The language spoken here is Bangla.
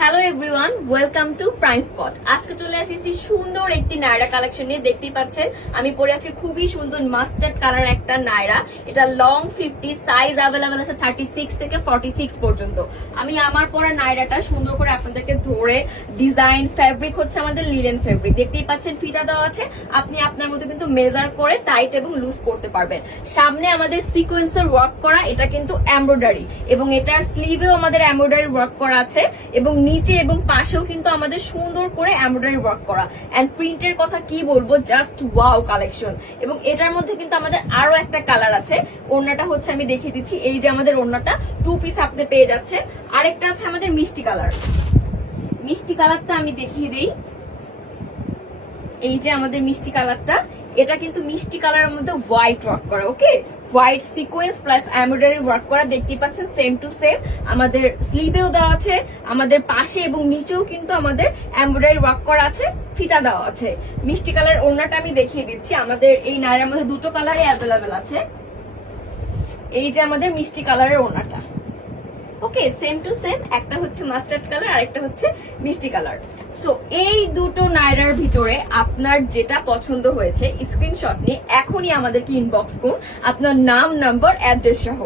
Hello everyone, welcome to prime spot. আজকে চলে আসছি সুন্দর একটি নায়রা কালেকশন নিয়ে। দেখতেই পাচ্ছেন আমি পরে আছি খুবই সুন্দর মাস্টার্ড কালার একটা নায়রা। এটা লং 50, সাইজ অ্যাভেলেবেল আছে 36 থেকে 46 পর্যন্ত। আমি আমার পরা নায়রাটা সুন্দর করে আপনাদেরকে ধরে ডিজাইন, ফেব্রিক হচ্ছে আমাদের লিনেন ফেব্রিক। দেখতেই পাচ্ছেন ফিতা দেওয়া আছে, আপনি আপনার মতো কিন্তু মেজার করে টাইট এবং লুজ করতে পারবেন। সামনে আমাদের সিকোয়েন্সের ওয়ার্ক করা, এটা কিন্তু এমব্রয়ডারি এবং এটার স্লিভেও আমাদের এমব্রয়ডারি ওয়ার্ক করা আছে এবং নিচে এবং পাশেও কিন্তু আমাদের সুন্দর করে এমব্রয়ডারি ওয়ার্ক করা। এন্ড প্রিন্টের কথা কি বলবো, জাস্ট ওয়াও কালেকশন। এবং এটার মধ্যে কিন্তু আমাদের আরো একটা কালার আছে। ওড়নাটা হচ্ছে আমি দেখিয়ে দিচ্ছি, এই যে আমাদের ওড়নাটা 2 পিস আপনি পেয়ে যাচ্ছে। আরেকটা আছে আমাদের মিষ্টি কালার। মিষ্টি কালারটা আমি দেখিয়ে দিই, এই যে আমাদের মিষ্টি কালারটা, এটা কিন্তু মিষ্টি কালারের মধ্যে হোয়াইট ওয়ার্ক করা। Okay, white sequence plus embroidery work করা। দেখতেই পাচ্ছেন সেম টু সেম আমাদের স্লিভেও দেওয়া আছে, আমাদের পাশে এবং নিচেও কিন্তু আমাদের এমব্রয়ডারি ওয়ার্ক করা আছে, ফিতা দেওয়া আছে। মিষ্টি কালার ওড়নাটা আমি দেখিয়ে দিচ্ছি। আমাদের এই নায়রার মধ্যে দুটো কালারই অ্যাভেলেবেল আছে। এই যে আমাদের মিষ্টি কালারের ওড়নাটা, ওকে, সেম টু সেম। একটা হচ্ছে মাস্টার্ড কালার আর একটা হচ্ছে মিষ্টি কালার। সো এই দুটো নায়রার ভিতরে আপনার যেটা পছন্দ হয়েছে স্ক্রিনশট নিয়ে এখনই আমাদেরকে ইনবক্স করুন আপনার নাম, নাম্বার, অ্যাড্রেস সহ।